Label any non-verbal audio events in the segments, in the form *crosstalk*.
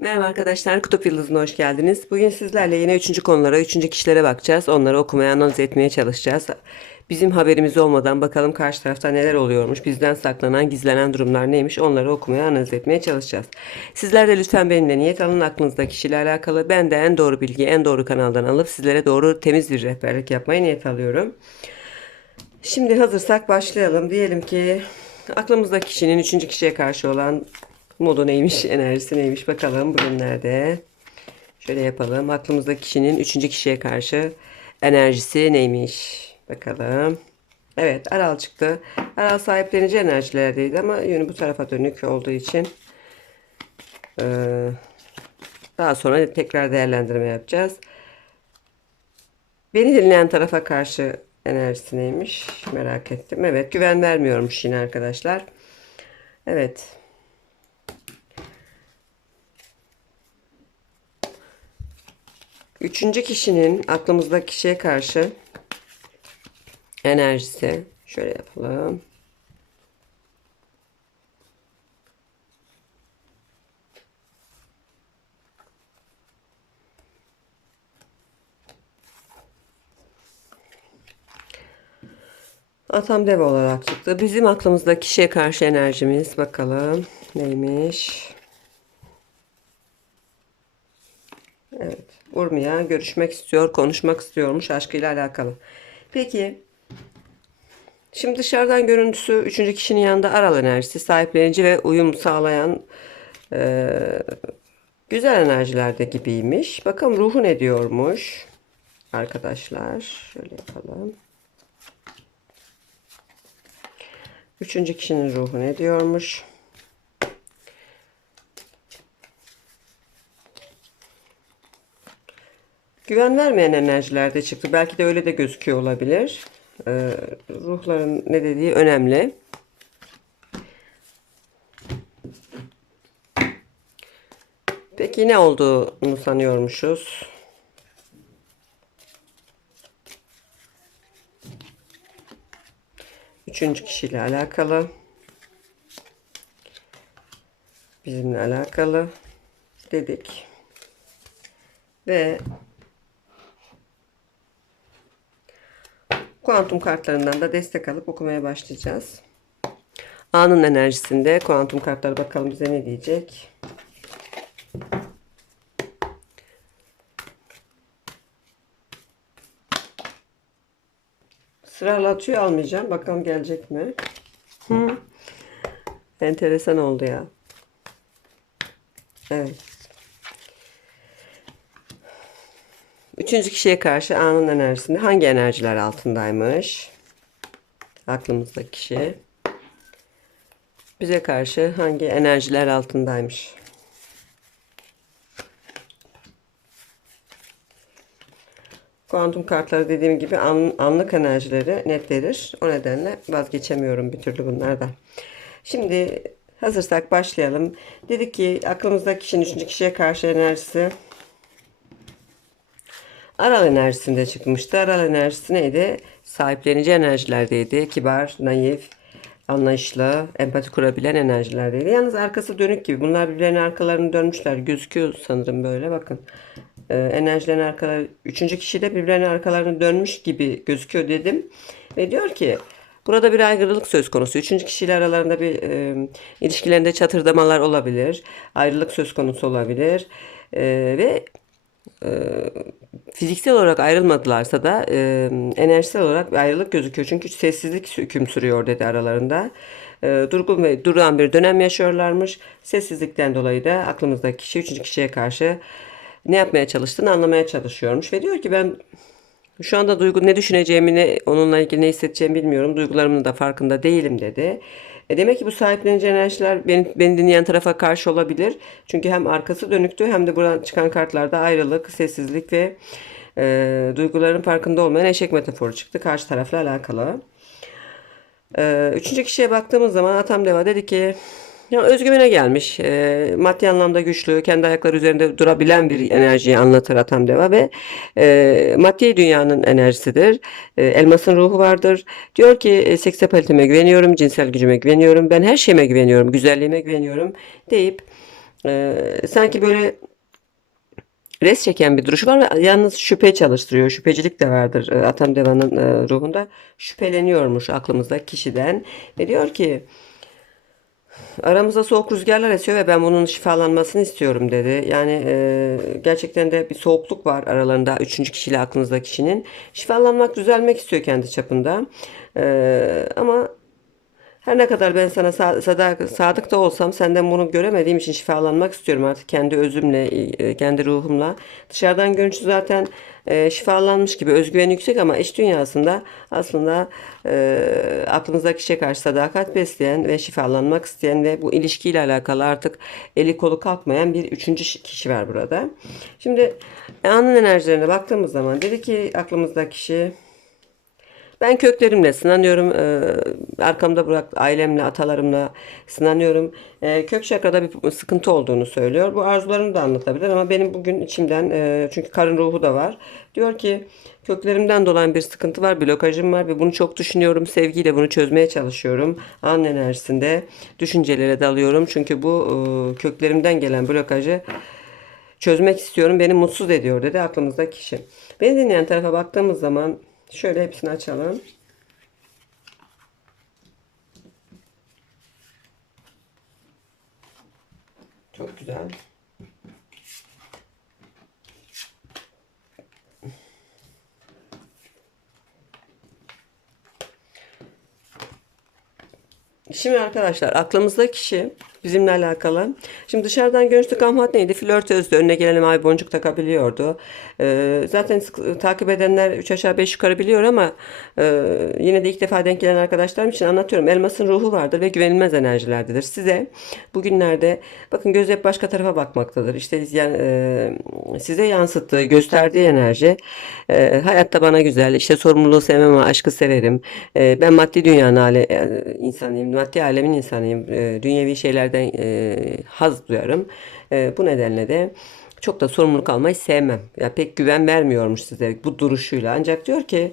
Merhaba arkadaşlar, Kutup Yıldızı'na hoş geldiniz. Bugün sizlerle yine üçüncü konulara, üçüncü kişilere bakacağız. Onları okumaya, analiz etmeye çalışacağız. Bizim haberimiz olmadan bakalım karşı tarafta neler oluyormuş, bizden saklanan, gizlenen durumlar neymiş onları okumaya, analiz etmeye çalışacağız. Sizler de lütfen benimle niyet alın aklınızda kişiyle alakalı. Ben de en doğru bilgiyi en doğru kanaldan alıp sizlere doğru temiz bir rehberlik yapmaya niyet alıyorum. Şimdi hazırsak başlayalım. Diyelim ki aklımızda kişinin üçüncü kişiye karşı olan modu neymiş, enerjisi neymiş bakalım bugünlerde. Şöyle yapalım. Aklımızdaki kişinin üçüncü kişiye karşı enerjisi neymiş? Bakalım. Evet Aral çıktı. Aral sahiplenici enerjilerdeydi ama yönü bu tarafa dönük olduğu için eee, daha sonra tekrar değerlendirme yapacağız. Beni dinleyen tarafa karşı enerjisi neymiş? Merak ettim. Evet güven vermiyormuş yine arkadaşlar. Evet. Üçüncü kişinin aklımızdaki kişiye karşı enerjisi. Şöyle yapalım. Atam dev olarak çıktı. Bizim aklımızdaki kişiye karşı enerjimiz bakalım neymiş. Evet. Urmiya görüşmek istiyor, konuşmak istiyormuş aşkıyla alakalı. Peki. Şimdi dışarıdan görüntüsü üçüncü kişinin yanında aral enerjisi, sahiplenici ve uyum sağlayan eee, güzel enerjilerde gibiymiş. Bakalım ruhu ne diyormuş arkadaşlar. Şöyle yapalım. Üçüncü kişinin ruhu ne diyormuş? Güven vermeyen enerjilerde çıktı. Belki de öyle de gözüküyor olabilir. Ee, ruhların ne dediği önemli. Peki ne olduğunu sanıyormuşuz? Üçüncü kişiyle alakalı. Bizimle alakalı dedik. Ve kuantum kartlarından da destek alıp okumaya başlayacağız. Anın enerjisinde kuantum kartları bakalım bize ne diyecek. Sıralatıyor almayacağım. Bakalım gelecek mi? Hı. Enteresan oldu ya. Evet. Üçüncü kişiye karşı anın enerjisinde hangi enerjiler altındaymış? Aklımızdaki kişi. Bize karşı hangi enerjiler altındaymış? Kuantum kartları dediğim gibi an, anlık enerjileri net verir. O nedenle vazgeçemiyorum bir türlü bunlardan. Şimdi hazırsak başlayalım. Dedik ki aklımızdaki kişinin üçüncü kişiye karşı enerjisi Aral enerjisinde çıkmıştı. Aral enerjisi neydi? Sahiplenici enerjilerdeydi. Kibar, naif, anlayışlı, empati kurabilen enerjilerdeydi. Yalnız arkası dönük gibi. Bunlar birbirlerine arkalarını dönmüşler. Gözüküyor sanırım böyle. Bakın. Ee, enerjilerin arkaları, üçüncü kişi de birbirlerine arkalarını dönmüş gibi gözüküyor dedim. Ve diyor ki Burada bir ayrılık söz konusu. Üçüncü kişiyle aralarında bir e, ilişkilerinde çatırdamalar olabilir. Ayrılık söz konusu olabilir. E, ve fiziksel olarak ayrılmadılarsa da e, enerjisel olarak bir ayrılık gözüküyor. Çünkü sessizlik hüküm sürüyor dedi aralarında. E, durgun ve duran bir dönem yaşıyorlarmış. Sessizlikten dolayı da aklımızdaki kişi üçüncü kişiye karşı ne yapmaya çalıştığını anlamaya çalışıyormuş. Ve diyor ki ben şu anda duygu ne düşüneceğimi ne onunla ilgili ne hissedeceğimi bilmiyorum. Duygularımın da farkında değilim dedi. E demek ki bu sahiplenici enerjiler beni, beni dinleyen tarafa karşı olabilir. Çünkü hem arkası dönüktü hem de buradan çıkan kartlarda ayrılık, sessizlik ve e, duyguların farkında olmayan eşek metaforu çıktı karşı tarafla alakalı. E, üçüncü kişiye baktığımız zaman Atam Deva dedi ki ya özgüvene gelmiş. E, maddi anlamda güçlü, kendi ayakları üzerinde durabilen bir enerjiyi anlatır Atam Deva ve e, maddi dünyanın enerjisidir. E, elmasın ruhu vardır. Diyor ki e, seksapaliteme güveniyorum, cinsel gücüme güveniyorum, ben her şeyime güveniyorum, güzelliğime güveniyorum deyip e, sanki böyle res çeken bir duruşu var ve yalnız şüphe çalıştırıyor. Şüphecilik de vardır e, Atam Deva'nın e, ruhunda. Şüpheleniyormuş aklımızdaki kişiden. Ve diyor ki aramızda soğuk rüzgarlar esiyor ve ben bunun şifalanmasını istiyorum dedi. Yani e, gerçekten de bir soğukluk var aralarında üçüncü kişiyle aklınızdaki kişinin. Şifalanmak, düzelmek istiyor kendi çapında. E, ama her ne kadar ben sana sa- sadak, sadık da olsam senden bunu göremediğim için şifalanmak istiyorum artık kendi özümle, e, kendi ruhumla. Dışarıdan görünüşü zaten e, şifalanmış gibi özgüven yüksek ama iç dünyasında aslında e, aklınızdaki kişiye karşı sadakat besleyen ve şifalanmak isteyen ve bu ilişkiyle alakalı artık eli kolu kalkmayan bir üçüncü kişi var burada. Şimdi anın enerjilerine baktığımız zaman dedi ki aklımızdaki kişi ben köklerimle sınanıyorum. Ee, arkamda bırak ailemle, atalarımla sınanıyorum. Ee, kök çakrada bir sıkıntı olduğunu söylüyor. Bu arzularını da anlatabilir ama benim bugün içimden e, çünkü karın ruhu da var. Diyor ki köklerimden dolayı bir sıkıntı var, blokajım var ve bunu çok düşünüyorum. Sevgiyle bunu çözmeye çalışıyorum. An enerjisinde düşüncelere dalıyorum. Çünkü bu e, köklerimden gelen blokajı çözmek istiyorum. Beni mutsuz ediyor dedi aklımızdaki kişi. Beni dinleyen tarafa baktığımız zaman şöyle hepsini açalım. Çok güzel. Şimdi arkadaşlar aklımızdaki kişi bizimle alakalı. Şimdi dışarıdan görünüşte Gamhat neydi? Flörtözdü. Önüne gelen ay boncuk takabiliyordu. Ee, zaten sık- takip edenler 3 aşağı 5 yukarı biliyor ama e, yine de ilk defa denk gelen arkadaşlarım için anlatıyorum. Elmasın ruhu vardır ve güvenilmez enerjilerdedir. Size bugünlerde bakın göz hep başka tarafa bakmaktadır. İşte yani, e, size yansıttığı, gösterdiği enerji e, hayatta bana güzel, işte sorumluluğu sevmem ama aşkı severim. E, ben maddi dünyanın ale, e, insanıyım, maddi alemin insanıyım. E, dünyevi şeylerden e, haz duyarım. E, bu nedenle de çok da sorumluluk almayı sevmem. Ya pek güven vermiyormuş size bu duruşuyla. Ancak diyor ki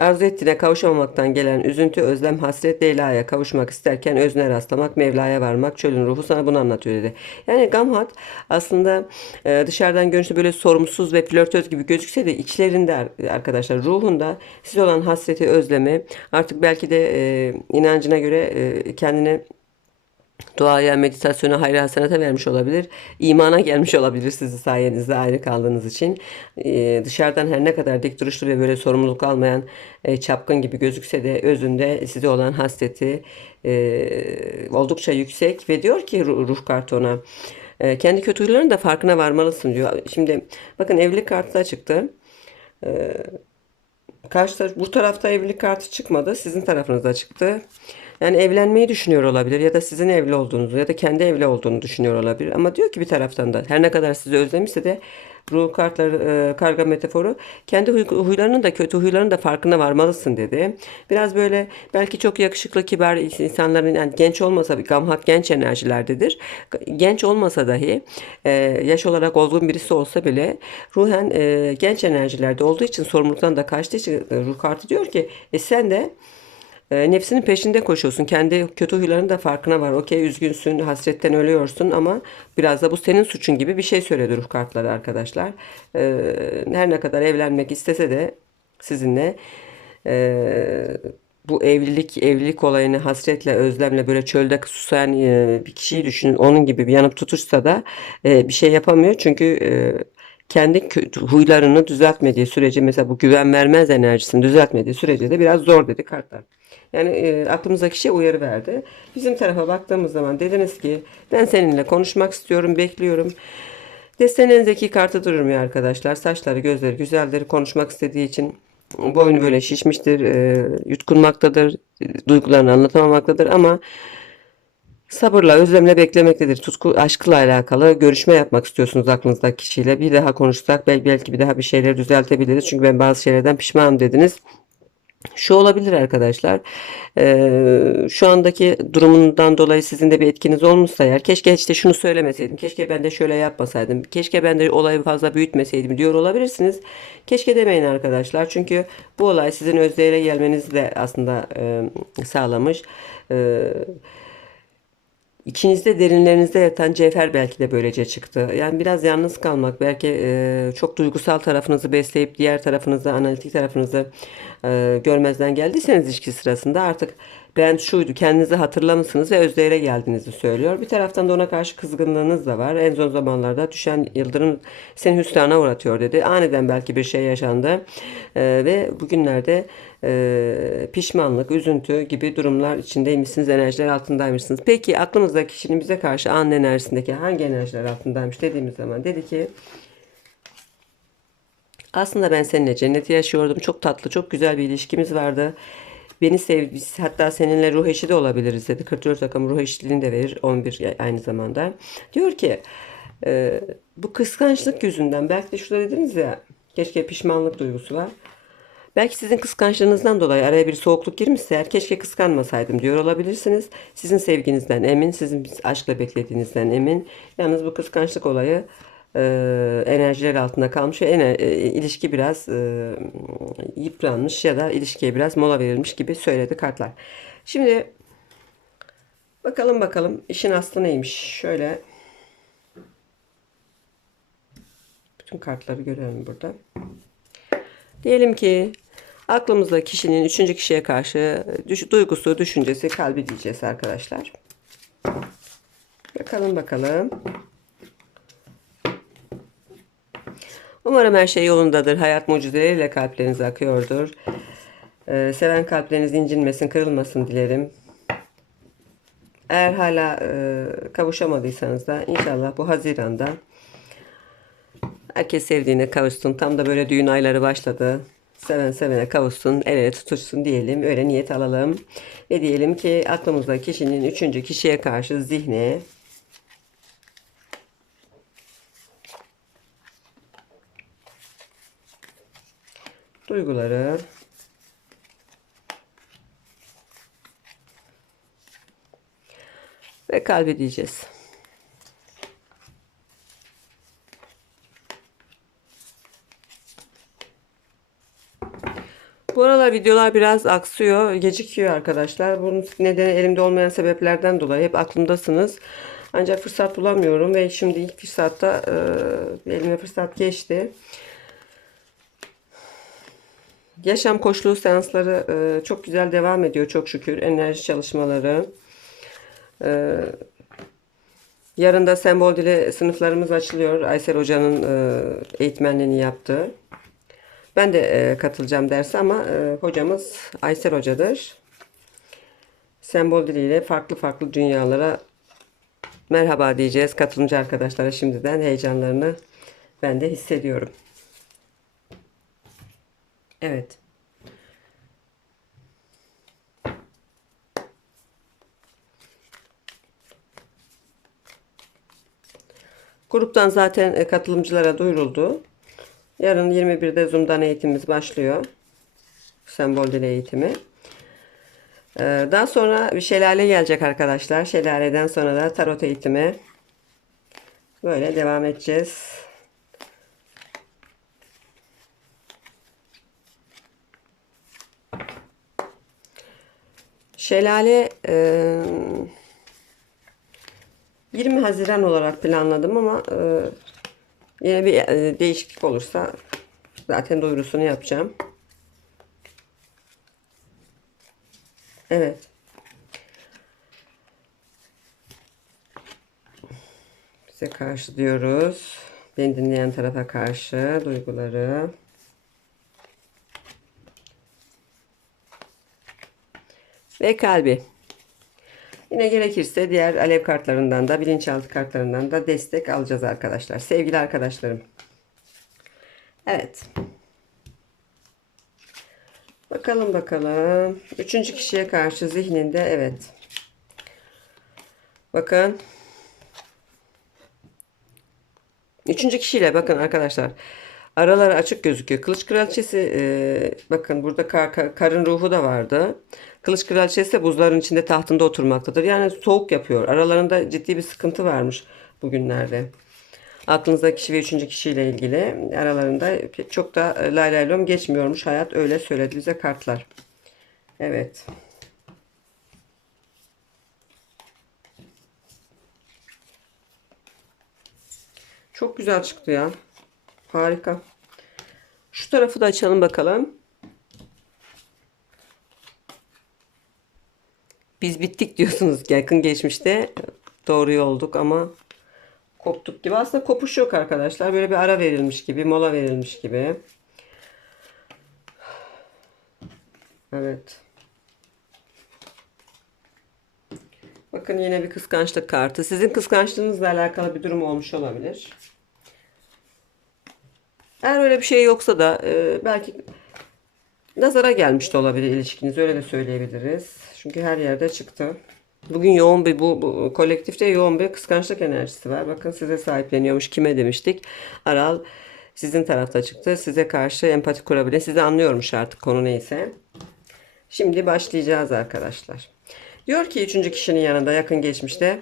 Arzu ettiğine kavuşamamaktan gelen üzüntü, özlem, hasret Leyla'ya kavuşmak isterken özüne rastlamak, Mevla'ya varmak, çölün ruhu sana bunu anlatıyor dedi. Yani Gamhat aslında e, dışarıdan görünüşte böyle sorumsuz ve flörtöz gibi gözükse de içlerinde ar- arkadaşlar ruhunda siz olan hasreti, özlemi artık belki de e, inancına göre e, kendine Duaya, meditasyona, hayra hasenata vermiş olabilir. İmana gelmiş olabilir sizi sayenizde ayrı kaldığınız için. Ee, dışarıdan her ne kadar dik duruşlu ve böyle sorumluluk almayan e, çapkın gibi gözükse de özünde size olan hasreti e, oldukça yüksek ve diyor ki ruh, ruh kartı ona e, kendi kötü huylarının da farkına varmalısın diyor. Şimdi bakın evlilik kartı da çıktı. Karşı taraf, bu tarafta evlilik kartı çıkmadı. Sizin tarafınızda çıktı. Yani evlenmeyi düşünüyor olabilir ya da sizin evli olduğunuzu ya da kendi evli olduğunu düşünüyor olabilir. Ama diyor ki bir taraftan da her ne kadar sizi özlemişse de ruh kartları, e, karga metaforu kendi huy, huylarının da kötü huylarının da farkına varmalısın dedi. Biraz böyle belki çok yakışıklı kibar insanların yani genç olmasa bir gamhat genç enerjilerdedir. Genç olmasa dahi e, yaş olarak olgun birisi olsa bile ruhen e, genç enerjilerde olduğu için sorumluluktan da kaçtığı için e, ruh kartı diyor ki e, sen de e, nefsinin peşinde koşuyorsun. Kendi kötü huylarının da farkına var. Okey üzgünsün, hasretten ölüyorsun ama biraz da bu senin suçun gibi bir şey söyledi ruh kartları arkadaşlar. E, her ne kadar evlenmek istese de sizinle e, bu evlilik evlilik olayını hasretle özlemle böyle çölde susayan e, bir kişiyi düşünün. Onun gibi bir yanıp tutuşsa da e, bir şey yapamıyor. Çünkü e, kendi huylarını düzeltmediği sürece mesela bu güven vermez enerjisini düzeltmediği sürece de biraz zor dedi kartlar. Yani e, aklımızdaki şey uyarı verdi. Bizim tarafa baktığımız zaman dediniz ki ben seninle konuşmak istiyorum, bekliyorum. Destenin zeki kartı durmuyor arkadaşlar. Saçları, gözleri güzeldir. Konuşmak istediği için boynu böyle şişmiştir, e, yutkunmaktadır, e, duygularını anlatamamaktadır ama sabırla, özlemle beklemektedir. Tutku, aşkla alakalı görüşme yapmak istiyorsunuz aklınızdaki kişiyle. Bir daha konuşsak belki, belki bir daha bir şeyleri düzeltebiliriz. Çünkü ben bazı şeylerden pişmanım dediniz. Şu olabilir arkadaşlar. Şu andaki durumundan dolayı sizin de bir etkiniz olmuşsa eğer keşke işte şunu söylemeseydim. Keşke ben de şöyle yapmasaydım. Keşke ben de olayı fazla büyütmeseydim diyor olabilirsiniz. Keşke demeyin arkadaşlar. Çünkü bu olay sizin özdeğere gelmenizi de aslında sağlamış. Eee İçinizde derinlerinizde yatan cevher belki de böylece çıktı. Yani biraz yalnız kalmak, belki e, çok duygusal tarafınızı besleyip diğer tarafınızı, analitik tarafınızı e, görmezden geldiyseniz ilişki sırasında artık ben şuydu kendinizi hatırlamışsınız ve özdeğere geldiğinizi söylüyor. Bir taraftan da ona karşı kızgınlığınız da var. En son zamanlarda düşen yıldırım seni hüsrana uğratıyor dedi. Aniden belki bir şey yaşandı E, ve bugünlerde e, pişmanlık, üzüntü gibi durumlar içindeymişsiniz, enerjiler altındaymışsınız. Peki aklımızdaki kişinin bize karşı an enerjisindeki hangi enerjiler altındaymış dediğimiz zaman dedi ki aslında ben seninle cenneti yaşıyordum. Çok tatlı, çok güzel bir ilişkimiz vardı. Beni sev, hatta seninle ruh eşi de olabiliriz dedi. 44 rakam ruh eşitliğini de verir. 11 aynı zamanda. Diyor ki e, bu kıskançlık yüzünden belki de şurada dediniz ya keşke pişmanlık duygusu var. Belki sizin kıskançlığınızdan dolayı araya bir soğukluk girmişse eğer keşke kıskanmasaydım diyor olabilirsiniz. Sizin sevginizden emin, sizin aşkla beklediğinizden emin. Yalnız bu kıskançlık olayı e, enerjiler altında kalmış ve e, ilişki biraz e, yıpranmış ya da ilişkiye biraz mola verilmiş gibi söyledi kartlar. Şimdi bakalım bakalım işin aslı neymiş. Şöyle bütün kartları görelim burada. Diyelim ki aklımızda kişinin üçüncü kişiye karşı düş- duygusu, düşüncesi, kalbi diyeceğiz arkadaşlar. Bakalım bakalım. Umarım her şey yolundadır. Hayat mucizeleriyle kalplerinize akıyordur. Ee, seven kalpleriniz incinmesin, kırılmasın dilerim. Eğer hala e, kavuşamadıysanız da inşallah bu Haziran'da herkes sevdiğine kavuşsun. Tam da böyle düğün ayları başladı. Seven sevene kavuşsun, el ele tutuşsun diyelim. Öyle niyet alalım. Ve diyelim ki aklımızda kişinin üçüncü kişiye karşı zihni, duyguları ve kalbi diyeceğiz. Bu aralar videolar biraz aksıyor, gecikiyor arkadaşlar. Bunun nedeni elimde olmayan sebeplerden dolayı hep aklımdasınız. Ancak fırsat bulamıyorum ve şimdi ilk fırsatta e, elime fırsat geçti. Yaşam koçluğu seansları e, çok güzel devam ediyor çok şükür. Enerji çalışmaları. E, yarın da sembol dili sınıflarımız açılıyor. Aysel Hoca'nın e, eğitmenliğini yaptığı. Ben de e, katılacağım derse ama e, hocamız Aysel Hoca'dır. Sembol diliyle farklı farklı dünyalara merhaba diyeceğiz katılımcı arkadaşlara şimdiden heyecanlarını ben de hissediyorum. Evet. Gruptan zaten e, katılımcılara duyuruldu. Yarın 21'de Zoom'dan eğitimimiz başlıyor. Sembol dili eğitimi. Ee, Daha sonra bir şelale gelecek arkadaşlar. Şelaleden sonra da tarot eğitimi. Böyle devam edeceğiz. Şelale e, 20 Haziran olarak planladım ama e, yine bir e, değişiklik olursa zaten duyurusunu yapacağım. Evet. Bize karşı diyoruz. Beni dinleyen tarafa karşı duyguları. Ve kalbi. Yine gerekirse diğer alev kartlarından da bilinçaltı kartlarından da destek alacağız arkadaşlar. Sevgili arkadaşlarım. Evet. Bakalım bakalım. Üçüncü kişiye karşı zihninde evet. Bakın. Üçüncü kişiyle bakın arkadaşlar. Araları açık gözüküyor. Kılıç kraliçesi e, bakın burada kar- kar- karın ruhu da vardı. Kılıç Kraliçesi buzların içinde tahtında oturmaktadır. Yani soğuk yapıyor. Aralarında ciddi bir sıkıntı varmış bugünlerde. Aklınızda kişi ve üçüncü kişiyle ilgili aralarında çok da e, lay lay lom geçmiyormuş. Hayat öyle söyledi bize kartlar. Evet. Çok güzel çıktı ya. Harika. Şu tarafı da açalım bakalım. Biz bittik diyorsunuz yakın geçmişte. Doğru yolduk ama koptuk gibi. Aslında kopuş yok arkadaşlar. Böyle bir ara verilmiş gibi, mola verilmiş gibi. Evet. Bakın yine bir kıskançlık kartı. Sizin kıskançlığınızla alakalı bir durum olmuş olabilir. Eğer öyle bir şey yoksa da e, belki nazara gelmiş de olabilir ilişkiniz. Öyle de söyleyebiliriz. Çünkü her yerde çıktı. Bugün yoğun bir bu, bu kolektifte yoğun bir kıskançlık enerjisi var. Bakın size sahipleniyormuş. Kime demiştik? Aral sizin tarafta çıktı. Size karşı empati kurabilir. Sizi anlıyormuş artık konu neyse. Şimdi başlayacağız arkadaşlar. Diyor ki üçüncü kişinin yanında yakın geçmişte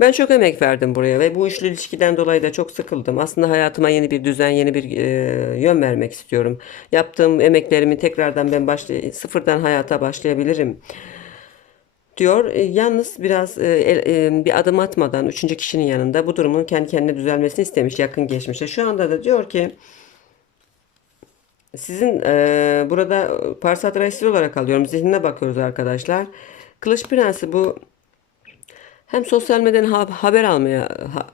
ben çok emek verdim buraya ve bu üçlü ilişkiden dolayı da çok sıkıldım. Aslında hayatıma yeni bir düzen, yeni bir e, yön vermek istiyorum. Yaptığım emeklerimi tekrardan ben başlay sıfırdan hayata başlayabilirim diyor. E, Yalnız biraz e, e, bir adım atmadan üçüncü kişinin yanında bu durumun kendi kendine düzelmesini istemiş yakın geçmişte. Şu anda da diyor ki sizin e, burada Parsat Reisli olarak alıyorum. Zihnine bakıyoruz arkadaşlar. Kılıç Prensi bu hem sosyal medyadan ha- haber almaya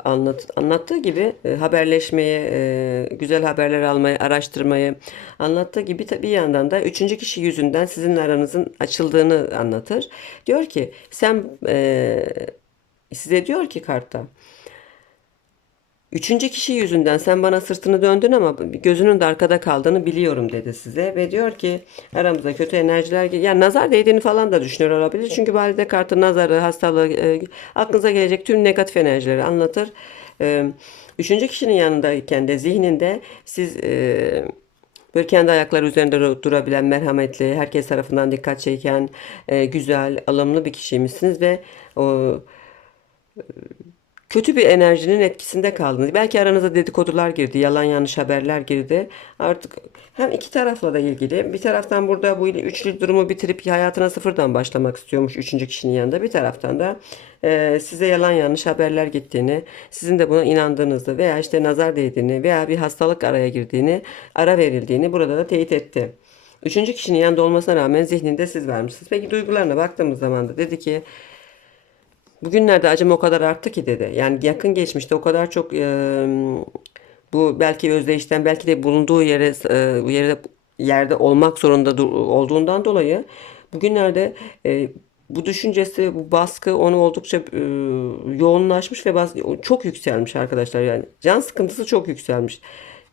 anlat, anlattığı gibi e, haberleşmeyi, e, güzel haberler almayı, araştırmayı anlattığı gibi bir yandan da üçüncü kişi yüzünden sizin aranızın açıldığını anlatır. Diyor ki sen e, size diyor ki kartta Üçüncü kişi yüzünden sen bana sırtını döndün ama gözünün de arkada kaldığını biliyorum dedi size. Ve diyor ki aramızda kötü enerjiler yani nazar değdiğini falan da düşünüyor olabilir. Çünkü valide kartı nazarı, hastalığı, e, aklınıza gelecek tüm negatif enerjileri anlatır. E, üçüncü kişinin yanındayken de zihninde siz e, Böyle kendi ayakları üzerinde dur- durabilen, merhametli, herkes tarafından dikkat çeken, e, güzel, alımlı bir kişiymişsiniz ve o kötü bir enerjinin etkisinde kaldınız. Belki aranıza dedikodular girdi, yalan yanlış haberler girdi. Artık hem iki tarafla da ilgili. Bir taraftan burada bu üçlü durumu bitirip hayatına sıfırdan başlamak istiyormuş üçüncü kişinin yanında. Bir taraftan da e, size yalan yanlış haberler gittiğini, sizin de buna inandığınızı veya işte nazar değdiğini veya bir hastalık araya girdiğini, ara verildiğini burada da teyit etti. Üçüncü kişinin yanında olmasına rağmen zihninde siz vermişsiniz. Peki duygularına baktığımız zaman da dedi ki Bugünlerde acım o kadar arttı ki dedi. Yani yakın geçmişte o kadar çok e, bu belki özdeyişten belki de bulunduğu yere e, yerde yerde olmak zorunda olduğundan dolayı bugünlerde e, bu düşüncesi, bu baskı onu oldukça e, yoğunlaşmış ve bas- çok yükselmiş arkadaşlar. Yani can sıkıntısı çok yükselmiş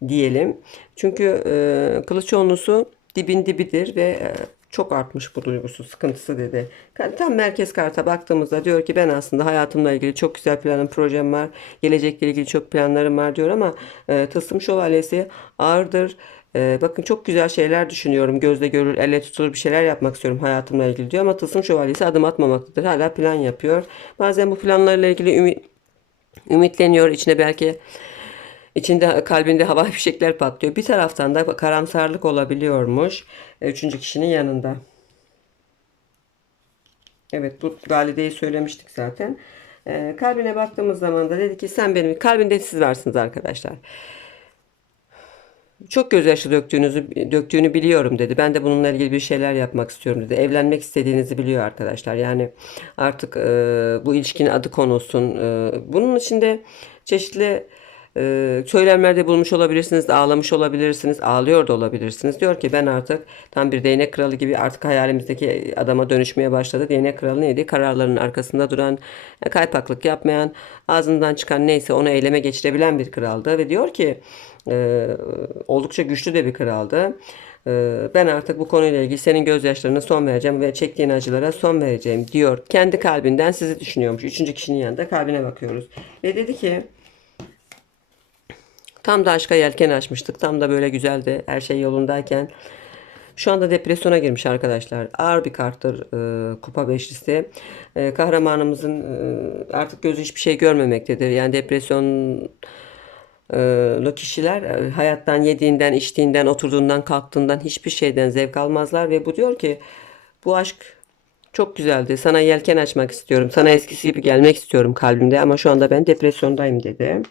diyelim. Çünkü e, Kılıçoğlu'su dibin dibidir ve çok artmış bu duygusu, sıkıntısı dedi. Tam merkez karta baktığımızda diyor ki ben aslında hayatımla ilgili çok güzel planım, projem var. Gelecekle ilgili çok planlarım var diyor ama e, Tılsım Şövalyesi ağırdır. E, bakın çok güzel şeyler düşünüyorum. Gözle görülür, elle tutulur bir şeyler yapmak istiyorum hayatımla ilgili diyor ama Tılsım Şövalyesi adım atmamaktadır. Hala plan yapıyor. Bazen bu planlarla ilgili ümit, ümitleniyor. İçine belki İçinde kalbinde havai *laughs* fişekler patlıyor. Bir taraftan da karamsarlık olabiliyormuş. e, Üçüncü kişinin yanında. Evet bu valideyi söylemiştik zaten. Ee, kalbine baktığımız zaman da dedi ki sen benim kalbinde siz varsınız arkadaşlar. Çok gözyaşı döktüğünüzü döktüğünü biliyorum dedi. Ben de bununla ilgili bir şeyler yapmak istiyorum dedi. Evlenmek istediğinizi biliyor arkadaşlar. Yani artık e, bu ilişkinin adı konulsun. E, bunun içinde çeşitli e, söylemlerde bulmuş olabilirsiniz, ağlamış olabilirsiniz, ağlıyor da olabilirsiniz. Diyor ki ben artık tam bir değnek kralı gibi artık hayalimizdeki adama dönüşmeye başladı. Değnek kralı neydi? Kararlarının arkasında duran, kaypaklık yapmayan, ağzından çıkan neyse onu eyleme geçirebilen bir kraldı. Ve diyor ki e, oldukça güçlü de bir kraldı. E, Ben artık bu konuyla ilgili senin gözyaşlarına son vereceğim ve çektiğin acılara son vereceğim diyor. Kendi kalbinden sizi düşünüyormuş. Üçüncü kişinin yanında kalbine bakıyoruz. Ve dedi ki Tam da aşka yelken açmıştık. Tam da böyle güzeldi. Her şey yolundayken. Şu anda depresyona girmiş arkadaşlar. Ağır bir karttır e, kupa beşlisi. E, kahramanımızın e, artık gözü hiçbir şey görmemektedir. Yani depresyon e, kişiler e, hayattan yediğinden, içtiğinden, oturduğundan, kalktığından hiçbir şeyden zevk almazlar ve bu diyor ki bu aşk Çok güzeldi. Sana yelken açmak istiyorum. Sana eskisi gibi gelmek istiyorum kalbimde ama şu anda ben depresyondayım dedi.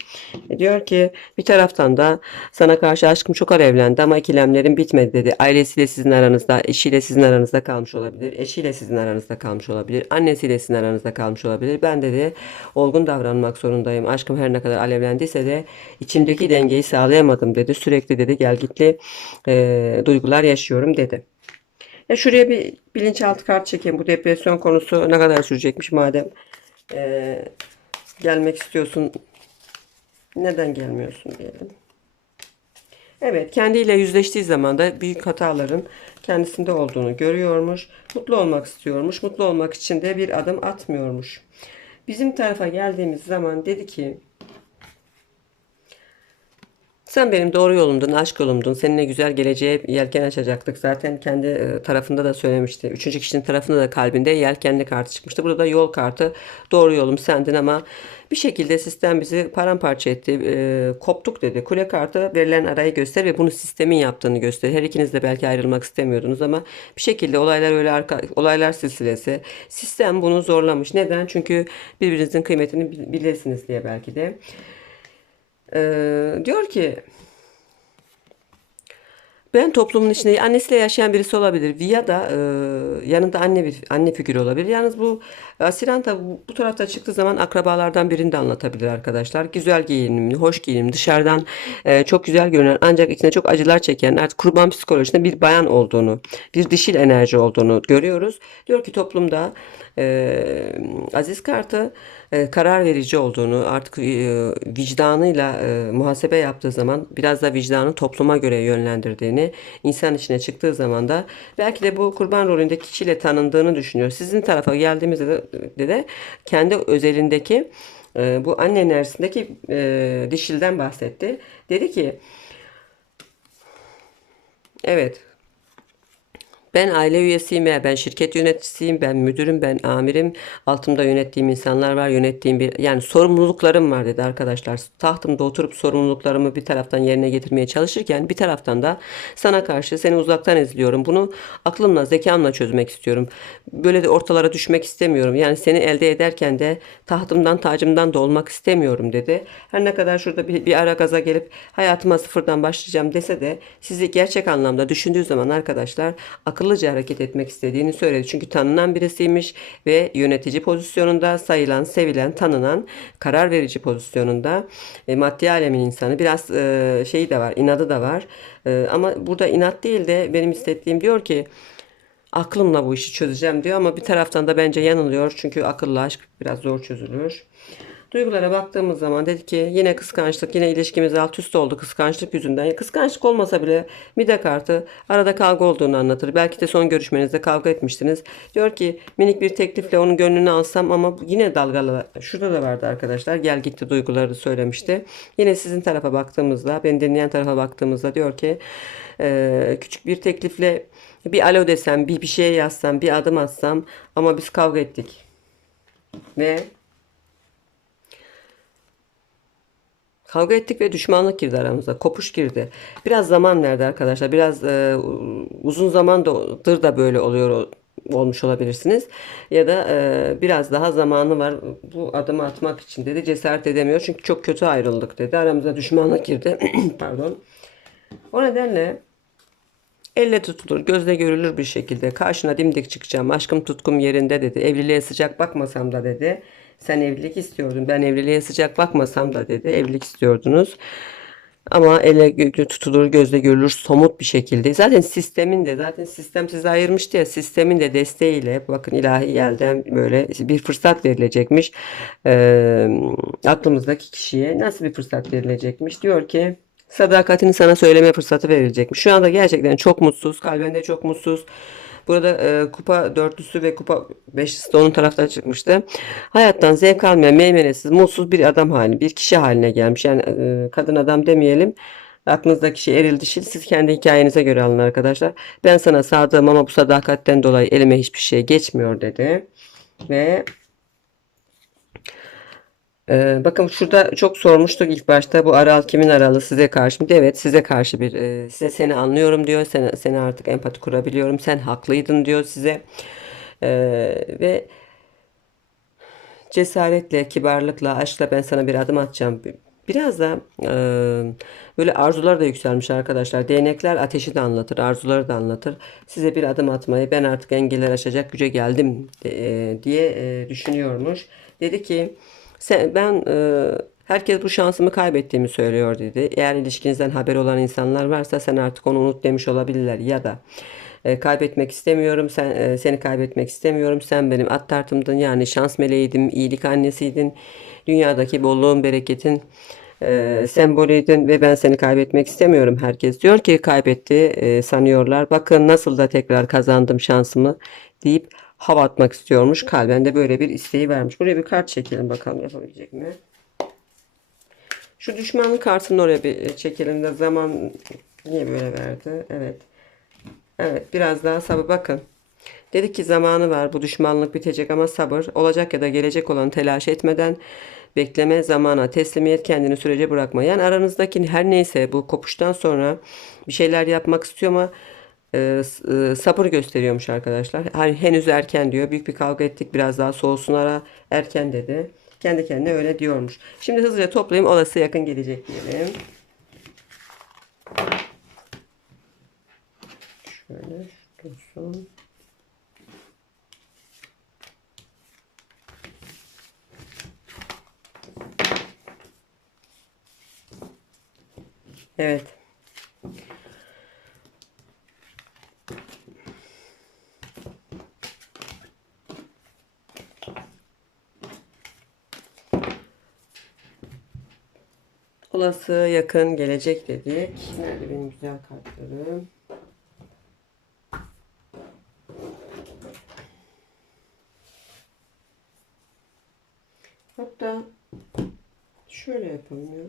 E, diyor ki bir taraftan da sana karşı aşkım çok alevlendi ama ikilemlerim bitmedi dedi. Ailesiyle sizin aranızda, eşiyle sizin aranızda kalmış olabilir. Eşiyle sizin aranızda kalmış olabilir. Annesiyle sizin aranızda kalmış olabilir. Ben dedi olgun davranmak zorundayım. Aşkım her ne kadar alevlendiyse de içimdeki dengeyi sağlayamadım dedi. Sürekli dedi gel gitli e, duygular yaşıyorum dedi. Ya şuraya bir bilinçaltı kart çekeyim. Bu depresyon konusu ne kadar sürecekmiş madem e, gelmek istiyorsun. Neden gelmiyorsun diyelim. Evet, kendiyle yüzleştiği zaman da büyük hataların kendisinde olduğunu görüyormuş. Mutlu olmak istiyormuş. Mutlu olmak için de bir adım atmıyormuş. Bizim tarafa geldiğimiz zaman dedi ki sen benim doğru yolumdun, aşk yolumdun. Seninle güzel geleceğe yelken açacaktık. Zaten kendi e, tarafında da söylemişti. Üçüncü kişinin tarafında da kalbinde yelkenli kartı çıkmıştı. Burada da yol kartı. Doğru yolum sendin ama bir şekilde sistem bizi paramparça etti. E, koptuk dedi. Kule kartı verilen arayı göster ve bunu sistemin yaptığını gösterir. Her ikiniz de belki ayrılmak istemiyordunuz ama bir şekilde olaylar öyle arka, olaylar silsilesi. Sistem bunu zorlamış. Neden? Çünkü birbirinizin kıymetini bil- bilirsiniz diye belki de. Ee, diyor ki ben toplumun içinde annesiyle yaşayan birisi olabilir ya da e, yanında anne bir anne figürü olabilir. Yalnız bu Asiranta bu, bu tarafta çıktığı zaman akrabalardan birini de anlatabilir arkadaşlar. Güzel giyinimli, hoş giyinimli, dışarıdan e, çok güzel görünen ancak içinde çok acılar çeken artık kurban psikolojisinde bir bayan olduğunu, bir dişil enerji olduğunu görüyoruz. Diyor ki toplumda e, Aziz Kartı e, karar verici olduğunu artık e, vicdanıyla e, muhasebe yaptığı zaman biraz da vicdanı topluma göre yönlendirdiğini insan içine çıktığı zaman da belki de bu kurban rolündeki kişiyle tanındığını düşünüyor. Sizin tarafa geldiğimizde de, kendi özelindeki bu anne enerjisindeki dişilden bahsetti. Dedi ki evet ben aile üyesiyim ya ben şirket yöneticisiyim, ben müdürüm, ben amirim. Altımda yönettiğim insanlar var, yönettiğim bir yani sorumluluklarım var dedi arkadaşlar. Tahtımda oturup sorumluluklarımı bir taraftan yerine getirmeye çalışırken bir taraftan da sana karşı seni uzaktan izliyorum. Bunu aklımla, zekamla çözmek istiyorum. Böyle de ortalara düşmek istemiyorum. Yani seni elde ederken de tahtımdan, tacımdan da olmak istemiyorum dedi. Her ne kadar şurada bir, bir ara gaza gelip hayatıma sıfırdan başlayacağım dese de sizi gerçek anlamda düşündüğü zaman arkadaşlar akıllıca hareket etmek istediğini söyledi. Çünkü tanınan birisiymiş ve yönetici pozisyonunda sayılan, sevilen, tanınan, karar verici pozisyonunda e, maddi alemin insanı. Biraz e, şeyi de var, inadı da var. E, ama burada inat değil de benim istediğim diyor ki aklımla bu işi çözeceğim diyor ama bir taraftan da bence yanılıyor. Çünkü akılla aşk biraz zor çözülür. Duygulara baktığımız zaman dedi ki yine kıskançlık, yine ilişkimiz alt üst oldu kıskançlık yüzünden. Kıskançlık olmasa bile mide kartı arada kavga olduğunu anlatır. Belki de son görüşmenizde kavga etmiştiniz. Diyor ki minik bir teklifle onun gönlünü alsam ama yine dalgalı. Şurada da vardı arkadaşlar. Gel gitti duyguları söylemişti. Yine sizin tarafa baktığımızda, beni dinleyen tarafa baktığımızda diyor ki küçük bir teklifle bir alo desem, bir bir şey yazsam, bir adım atsam ama biz kavga ettik. Ve Kavga ettik ve düşmanlık girdi aramıza. Kopuş girdi. Biraz zaman verdi arkadaşlar. Biraz e, uzun zamandır da böyle oluyor olmuş olabilirsiniz. Ya da e, biraz daha zamanı var bu adımı atmak için dedi. Cesaret edemiyor. Çünkü çok kötü ayrıldık dedi. Aramıza düşmanlık girdi. *clears throat* Pardon. O nedenle Elle tutulur, gözle görülür bir şekilde karşına dimdik çıkacağım. Aşkım tutkum yerinde dedi. Evliliğe sıcak bakmasam da dedi. Sen evlilik istiyordun. Ben evliliğe sıcak bakmasam da dedi. Evlilik istiyordunuz. Ama elle gö- tutulur, gözle görülür, somut bir şekilde. Zaten sistemin de, zaten sistem sizi ayırmıştı ya, sistemin de desteğiyle, bakın ilahi yerden böyle bir fırsat verilecekmiş. Ee, aklımızdaki kişiye nasıl bir fırsat verilecekmiş? Diyor ki, sadakatini sana söyleme fırsatı verilecekmiş. Şu anda gerçekten çok mutsuz, kalbinde çok mutsuz. Burada e, kupa dörtlüsü ve kupa beşlisi de onun taraftan çıkmıştı. Hayattan zevk almayan, meymenetsiz, mutsuz bir adam haline, bir kişi haline gelmiş. Yani e, kadın adam demeyelim. Aklınızdaki şey eril dişil. Siz kendi hikayenize göre alın arkadaşlar. Ben sana sadığım ama bu sadakatten dolayı elime hiçbir şey geçmiyor dedi. Ve ee, bakın şurada çok sormuştuk ilk başta bu aral kimin aralı size karşı mı? Evet size karşı bir e, size seni anlıyorum diyor. Seni, seni artık empati kurabiliyorum. Sen haklıydın diyor size. E, ve cesaretle, kibarlıkla, aşkla ben sana bir adım atacağım. Biraz da e, böyle arzular da yükselmiş arkadaşlar. Değnekler ateşi de anlatır, arzuları da anlatır. Size bir adım atmayı, ben artık engeller aşacak güce geldim e, diye e, düşünüyormuş. Dedi ki, sen, ben e, herkes bu şansımı kaybettiğimi söylüyor dedi. Eğer ilişkinizden haber olan insanlar varsa sen artık onu unut demiş olabilirler ya da e, kaybetmek istemiyorum. Sen e, seni kaybetmek istemiyorum. Sen benim at tartımdın yani şans meleğiydin, iyilik annesiydin. Dünyadaki bolluğun, bereketin e, sembolüydün ve ben seni kaybetmek istemiyorum. Herkes diyor ki kaybetti e, sanıyorlar. Bakın nasıl da tekrar kazandım şansımı deyip hava atmak istiyormuş. Kalben de böyle bir isteği vermiş. Buraya bir kart çekelim bakalım yapabilecek mi? Şu düşmanın kartını oraya bir çekelim de zaman niye böyle verdi? Evet. Evet biraz daha sabır bakın. Dedik ki zamanı var bu düşmanlık bitecek ama sabır olacak ya da gelecek olan telaş etmeden bekleme zamana teslimiyet kendini sürece bırakma. Yani aranızdaki her neyse bu kopuştan sonra bir şeyler yapmak istiyor ama e, e, sabır gösteriyormuş arkadaşlar. Hani henüz erken diyor. Büyük bir kavga ettik biraz daha soğusun ara erken dedi. Kendi kendine öyle diyormuş. Şimdi hızlıca toplayayım olası yakın gelecek diyelim. Şöyle dursun. Evet. Olası yakın gelecek dedik. Nerede benim güzel kartlarım? Hatta şöyle yapalım ya.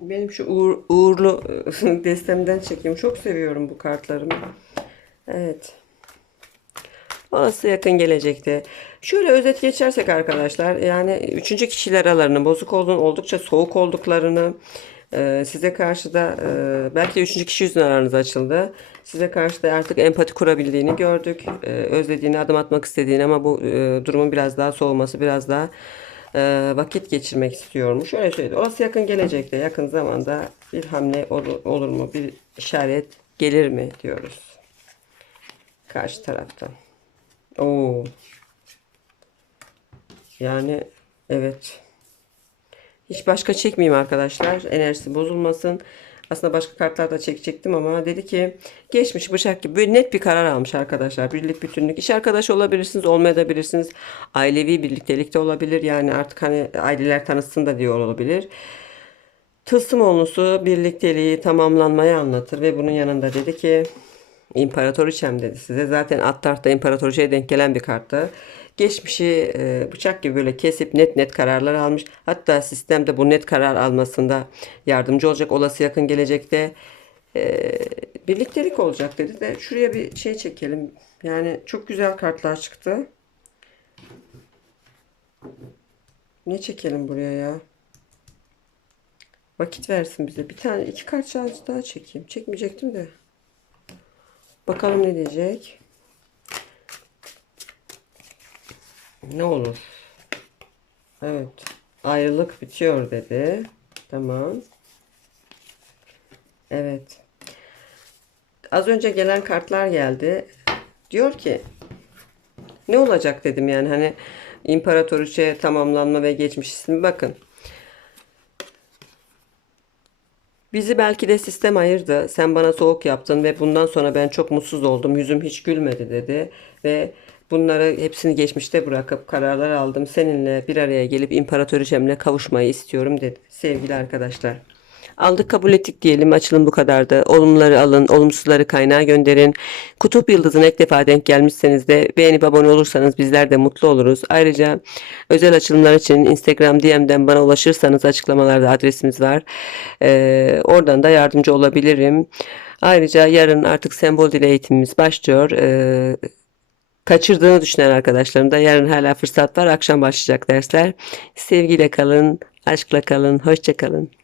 Benim şu uğur, uğurlu *laughs* destemden çekeyim. Çok seviyorum bu kartlarımı. Evet. Olası yakın gelecekte. Şöyle özet geçersek arkadaşlar yani üçüncü kişiler aralarının bozuk olduğunu oldukça soğuk olduklarını e, size karşı da e, belki de üçüncü kişi yüzünden aranız açıldı. Size karşı da artık empati kurabildiğini gördük. E, özlediğini adım atmak istediğini ama bu durumun biraz daha soğuması biraz daha vakit geçirmek istiyormuş. Öyle söyledi. Olası yakın gelecekte yakın zamanda bir hamle olur, olur mu? Bir işaret gelir mi diyoruz. Karşı taraftan. Oo. Yani evet. Hiç başka çekmeyeyim arkadaşlar. Enerjisi bozulmasın. Aslında başka kartlar da çekecektim ama dedi ki geçmiş bıçak gibi böyle net bir karar almış arkadaşlar. Birlik bütünlük. İş arkadaş olabilirsiniz, olmayabilirsiniz. Ailevi birliktelikte olabilir. Yani artık hani aileler tanışsın da diyor olabilir. Tılsım olnusu birlikteliği tamamlanmayı anlatır ve bunun yanında dedi ki İmparatoriçem dedi size. Zaten at tartta İmparatoriçe'ye denk gelen bir karttı. Geçmişi e, bıçak gibi böyle kesip net net kararlar almış. Hatta sistemde bu net karar almasında yardımcı olacak. Olası yakın gelecekte e, birliktelik olacak dedi de şuraya bir şey çekelim. Yani çok güzel kartlar çıktı. Ne çekelim buraya ya? Vakit versin bize. Bir tane iki kart daha çekeyim. Çekmeyecektim de. Bakalım ne diyecek. Ne olur? Evet. Ayrılık bitiyor dedi. Tamam. Evet. Az önce gelen kartlar geldi. Diyor ki ne olacak dedim yani hani imparatoriçe tamamlanma ve geçmiş ismi bakın. Bizi belki de sistem ayırdı. Sen bana soğuk yaptın ve bundan sonra ben çok mutsuz oldum. Yüzüm hiç gülmedi dedi. Ve bunları hepsini geçmişte bırakıp kararlar aldım. Seninle bir araya gelip imparatoriçemle kavuşmayı istiyorum dedi. Sevgili arkadaşlar. Aldık kabul ettik diyelim. Açılım bu kadardı. Olumları alın, olumsuzları kaynağa gönderin. Kutup yıldızına ilk defa denk gelmişseniz de beğenip abone olursanız bizler de mutlu oluruz. Ayrıca özel açılımlar için Instagram DM'den bana ulaşırsanız açıklamalarda adresimiz var. Ee, oradan da yardımcı olabilirim. Ayrıca yarın artık sembol dil eğitimimiz başlıyor. Ee, kaçırdığını düşünen arkadaşlarım da yarın hala fırsat var. Akşam başlayacak dersler. Sevgiyle kalın, aşkla kalın, hoşça kalın.